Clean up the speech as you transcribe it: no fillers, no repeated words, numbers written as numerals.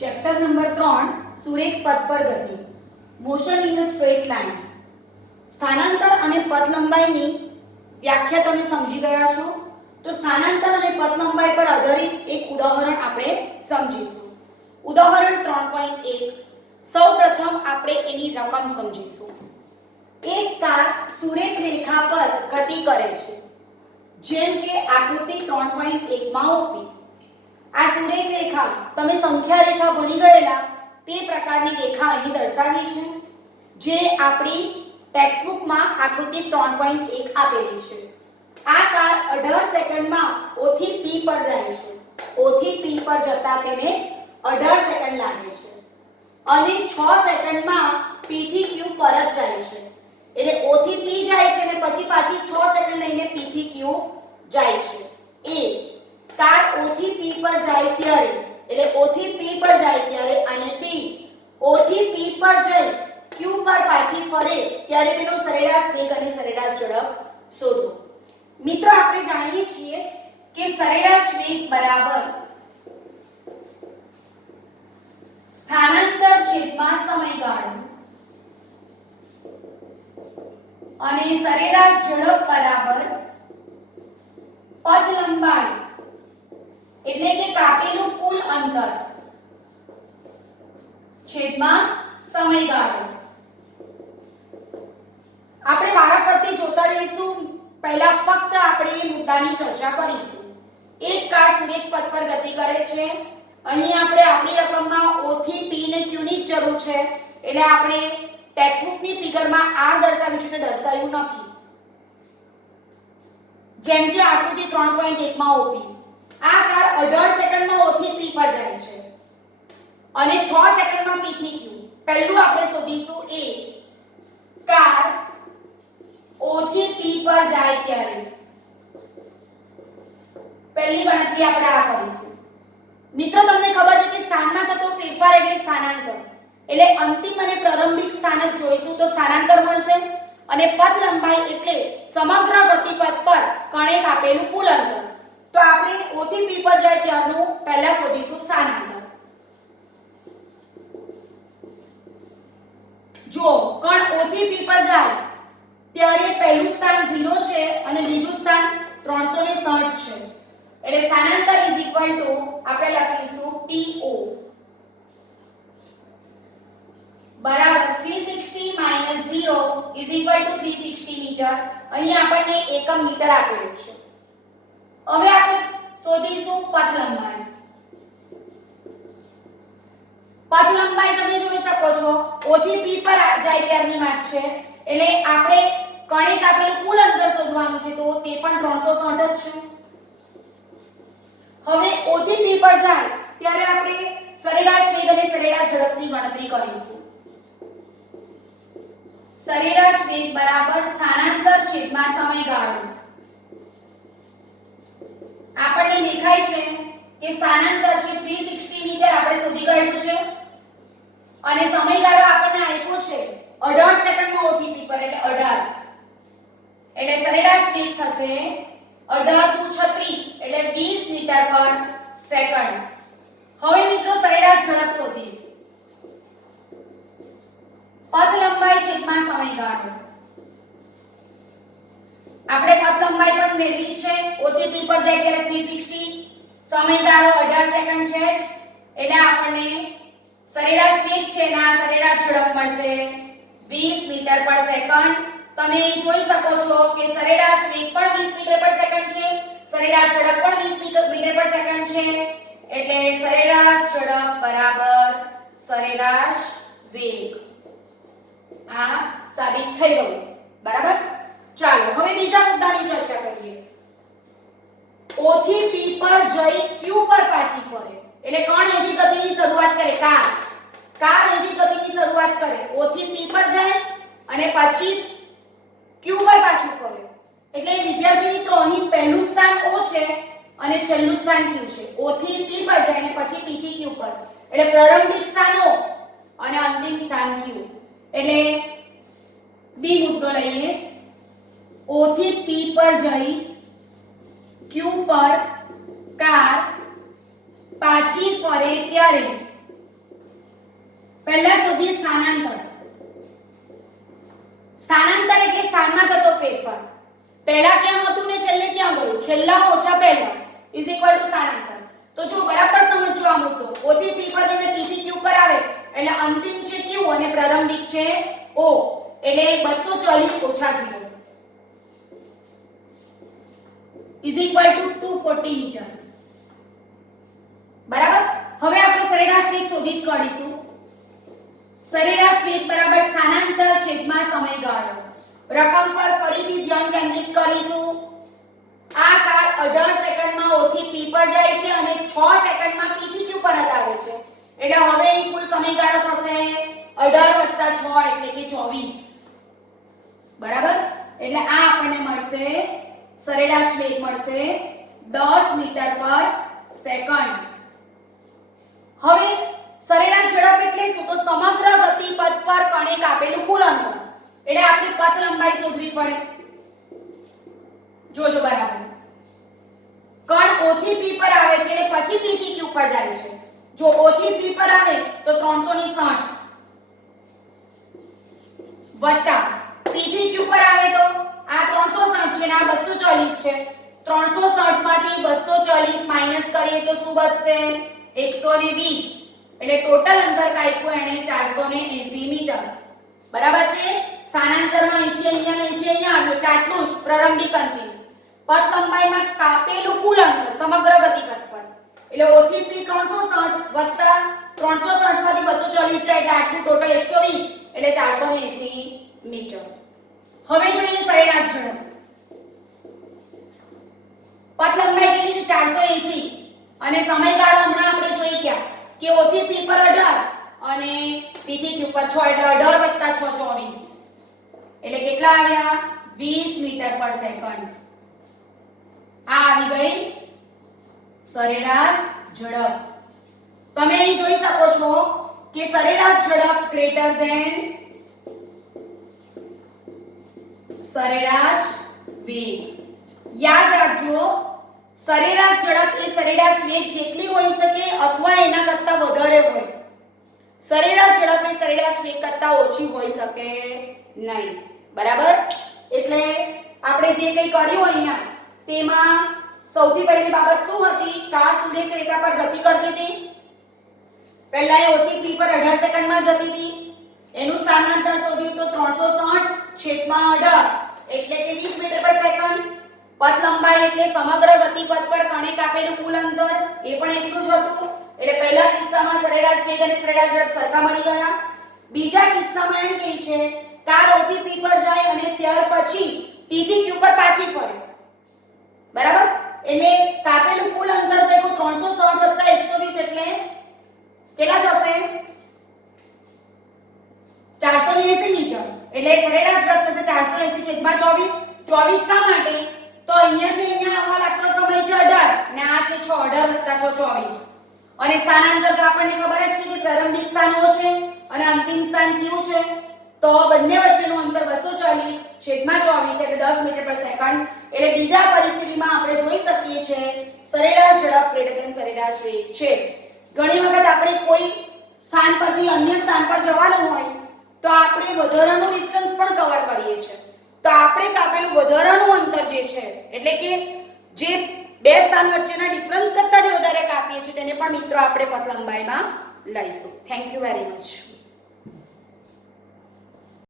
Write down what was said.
Chapter number 3 સુરેખ પથ પર ગતિ motion in a straight line સ્થાનાંતર અને પથ લંબાઈની વ્યાખ્યા તમે સમજી ગયા છો તો સ્થાનાંતર અને પથ લંબાઈ પર આધારિત એક ઉદાહરણ આપણે સમજીશું ઉદાહરણ 3.1 સૌપ્રથમ આપણે એની રકમ સમજીશું એક કાર સુરેખ રેખા પર ગતિ કરે છે જેમ કે આકૃતિ 3.1 માં આપી આ સુરેખ રેખા તમે સંખ્યા રેખા ભણી ગયેલા તે પ્રકારની રેખા અહીં દર્શાવી છે જે આપણી ટેક્સ્ટબુક માં આકૃતિ 3.1 આપેલી છે આ કાર 18 સેકન્ડમાં O થી P પર જાય છે O થી P પર જતા તેને 18 સેકન્ડ લાગે છે અને 6 સેકન્ડમાં P થી Q પરત જાય છે એટલે O થી P જાય છે અને પછી પાછી 6 સેકન્ડ લઈને P થી Q જાય છે એ કાર O થી P પર જાય ત્યારે એટલે O થી P પર જાય ત્યારે અને B O થી P પર જઈ Q પર પાછી ફરે ત્યારે તેનો સરેરાશ વેગ અને સરેરાશ ઝડપ શોધો મિત્રો આપણે જાણીએ છીએ કે સરેરાશ વેગ બરાબર સ્થાનાંતર છેદમાં સમયગાળો અને સરેરાશ ઝડપ બરાબર પથ લંબાઈ એટલે કે કાપેલું કુલ અંતર છેદમાં સમયગાળો આપણે વારાફરતી જોતા જઈશું પહેલા ફક્ત આપણે એ મુદ્દાની ચર્ચા કરીશું એક કાર સુરેખ પથ પર ગતિ કરે છે અહીં આપણે આપણી રકમમાં O થી P ને Q ની જરૂર છે એટલે આપણે ટેક્સ્ટબુકની ફિગરમાં R દર્શાવ્યું છે તે દર્શાવ્યું નથી જેમ કે આકૃતિ 3.1 માં OP આ કાર 18 સેકન્ડમાં O થી P પર જાય છે અને 6 સેકન્ડમાં P થી Q પહેલું આપણે શોધીશું A કાર O થી P પર જાય ત્યારે પહેલી ગણતરી આપણે આ કરીશું મિત્રો તમને ખબર છે કે સ્થાનમાં થતો ફેરફાર એટલે સ્થાનાંતર એટલે અંતિમ અને પ્રારંભિક સ્થાન જ જોઈશું તો સ્થાનાંતર મળશે અને પથ લંબાઈ એટલે સમગ્ર ગતિપથ પર કણે કાપેલું કુલ અંતર તો આપણે O થી P પર જાય ત્યારનું પહેલા શોધીશું સ્થાનાંતર જો કણ O થી P પર જાય ત્યારે પહેલું સ્થાન 0 છે અને બીજું સ્થાન 360 છે એટલે સ્થાનાંતર આપણે લખીશું PO બરાબર 360 0 360 મીટર અહીં આપણને એકમ મીટર આપેલું છે હવે આપણે શોધીશું પથ લંબાઈ તમે જોઈ શકો છો O થી P પર જાય ત્યારની વાત છે એટલે આપણે કણે કાપેલું કુલ અંતર શોધવાનું છે તો તે પણ 360 જ છે હવે O થી P પર જાય ત્યારે આપણે સરેરાશ વેગ અને સરેરાશ ઝડપની ગણતરી કરીશું સરેરાશ વેગ બરાબર સ્થાનાંતર છેદમાં સમયગાળો આપણને દેખાય છે કે સ્થાનાંતર છે 360 મીટર આપણે શોધી કાઢ્યું છે અને સમયગાળો આપણને આપ્યો છે 18 સેકન્ડમાં O થી P પર એટલે 18 એટલે સરેરાશ વેગ થશે 18 * 36 એટલે 20 મીટર પર સેકન્ડ હવે મિત્રો સરેરાશ ઝડપ શોધીએ પથ લંબાઈ છેદમાં સમયગાળો આપણે પથ લંબાઈ પણ મેળવી છે O થી P પર જાય ત્યારે 360 સમયગાળો 18 સેકન્ડ છે એટલે આપણને સરેરાશ વેગ છે ના સરેરાશ ઝડપ મળશે 20 મીટર પર સેકન્ડ તમે જોઈ શકો છો કે સરેરાશ વેગ પણ 20 મીટર પર સેકન્ડ છે સરેરાશ ઝડપ પણ 20 મીટર પર સેકન્ડ છે એટલે સરેરાશ ઝડપ બરાબર સરેરાશ વેગ આ સાબિત થઈ ગયું બરાબર ચાલો હવે બીજા મુદ્દાની ચર્ચા કરીએ O થી P પર જઈ Q પર પાછી ફરે એટલે કોણ એની ગતિની શરૂઆત કરે કાર એની ગતિની શરૂઆત કરે O થી P પર જાય અને પછી Q પર પાછું ફરે એટલે વિદ્યાર્થી મિત્રો અહીં પહેલું સ્થાન O છે અને છેલ્લું સ્થાન Q છે O થી P પર જાય અને પછી P થી Q પર એટલે પ્રારંભિક સ્થાન O અને અંતિમ સ્થાન Q એટલે બી મુદ્દો લઈએ O થી P પર જઈ Q પર કાર પાછી ફરે ત્યારે પહેલા શોધીએ સ્થાનાંતર. સ્થાનાંતર એટલે સ્થાનમાં થતો ફેરફાર. પહેલા ક્યાં હતું ને છેલ્લે ક્યાં ગયું? છેલ્લા ઓછા પહેલા ઇઝ ઇક્વલ ટુ સ્થાનાંતર. તો જો બરાબર સમજજો આ મુદ્દો. O થી P પર જઈને P થી Q પર આવે એટલે અંતિમ છે Q અને પ્રારંભિક છે O. એટલે 240 ઓછા 0 ઇઝ ઇક્વલ ટુ 240 મીટર. બરાબર. હવે આપણે સરેરાશ વેગ શોધી જ કાઢીશું. સરેરાશ વેગ બરાબર સ્થાનાંતર છેદમાં સમયગાળો. રકમ પર ફરીથી ધ્યાન કેન્દ્રિત કરીશું. આ કાર 18 સેકન્ડમાં O થી P પર જાય છે અને 6 સેકન્ડમાં P થી Q પર આવે છે. એટલે હવે એ કુલ સમયગાળો થશે 18 + 6 એટલે કે 24. બરાબર. એટલે આ આપણને મળશે સરેરાશ વેગ મળશે 10 મીટર પર સેકન્ડ. હવે સરેરાશ ઝડપ એટલે શું? તો સમગ્ર ગતિપથ પર કણે કાપેલું કુલ અંતર. એટલે આપણે પથ લંબાઈ શોધવી પડે. જોજો બરાબર. કણ O થી P પર આવે છે એટલે પછી P થી Q પર જાય છે. જો O થી P પર આવે તો 360 વત્તા P થી Q પર આવે તો આ 360 છે ને આ 240 છે. 360 માંથી 240 માઈનસ કરીએ તો શું બચશે? 120. એટલે ટોટલ અંતર કાપ્યું એને 480 મીટર. બરાબર છે. સ્થાનાંતરમાં અહીંથી અહીંયા ને અહીંથી અહીંયા આવ્યું એટલે આટલું જ પ્રારંભિક અંતિમ. પથ લંબાઈમાં કાપેલું કુલ અંતર સમગ્ર ગતિપથ પર એટલે O થી P 360 વત્તા 360 માંથી 240 જાય એટલે આટલું ટોટલ 120 એટલે 480 મીટર. હવે જોઈએ સરેરાશ ઝડપ. પથ લંબાઈ કેટલી છે? 480 અને સમયગાળો હમણાં આપણે જોઈ ગયા કે O થી P પર 18 અને P થી Q પર 6 એટલે 18 + 6 24 એટલે કેટલા આવ્યા? 20 મીટર પર સેકન્ડ. આ આવી ગઈ સરેરાશ ઝડપ. તમે અહીં જોઈ શકો છો કે સરેરાશ ઝડપ ગ્રેટર ધેન સરેરાશ વેગ. યાદ રાખજો સરેરાશ ઝડપ એ સરેરાશ વેગ જેટલી હોઈ શકે અથવા એના કરતા વધારે હોય. સરેરાશ ઝડપ એ સરેરાશ વેગ કરતા ઓછી હોઈ શકે નહીં. બરાબર. એટલે આપણે જે કંઈ કર્યું અહીંયા તેમાં સૌથી પહેલી બાબત શું હતી? કાર સુરેખ રેખા પર ગતિ કરતી હતી. પહેલા એ O થી P પર 18 સેકન્ડમાં જતી હતી. એનું સ્થાનાંતર શોધ્યું તો 360/18 એટલે કે 20 મીટર પર સેકન્ડ. પથ લંબાઈ એટલે સમગ્ર ગતિપથ પર કણે કાપેલું કુલ અંતર એ પણ એટલું જ હતું. એટલે પહેલા કિસ્સામાં સરેરાશ વેગ અને સરેરાશ ઝડપ સરખા મળી ગયા. બીજા કિસ્સામાં એમ કહે છે કાર O થી P પર જાય અને ત્યાર પછી P થી Q પર પાછી ફરે. બરાબર. એટલે કાપેલું કુલ અંતર થયું 360 + 120 એટલે કેટલા થશે? 480 મીટર. એટલે સરેરાશ ઝડપ થશે 480/24. 24 શા માટે? તો અહીંયાથી અહીંયા આવવા લાગતો સમય છે 18 ને આ છે 6. 18 + 6 24. અને સ્થાનાંતર તો આપણને ખબર જ છે કે પ્રારંભિક સ્થાન O છે અને અંતિમ સ્થાન Q છે. તો બંને વચ્ચેનું અંતર 240/24 એટલે 10 મીટર પર સેકન્ડ. એટલે બીજા પરિસ્થિતિમાં આપણે જોઈ શકીએ છીએ સરેરાશ ઝડપ ગ્રેટર ધેન સરેરાશ વેગ છે. ઘણી વખત આપણે કોઈ સ્થાન પરથી અન્ય સ્થાન પર જવાનું હોય તો આપણે વધારાનું ડિસ્ટન્સ પણ કવર કરીએ છીએ. તો આપણે કાપેલું વધારાનું અંતર જે છે એટલે કે જે બે સ્થાન વચ્ચેના ડિફરન્સ કરતા જે વધારે કાપીએ છીએ તેને પણ મિત્રો આપણે પથ લંબાઈમાં લઈશું. Thank you very much.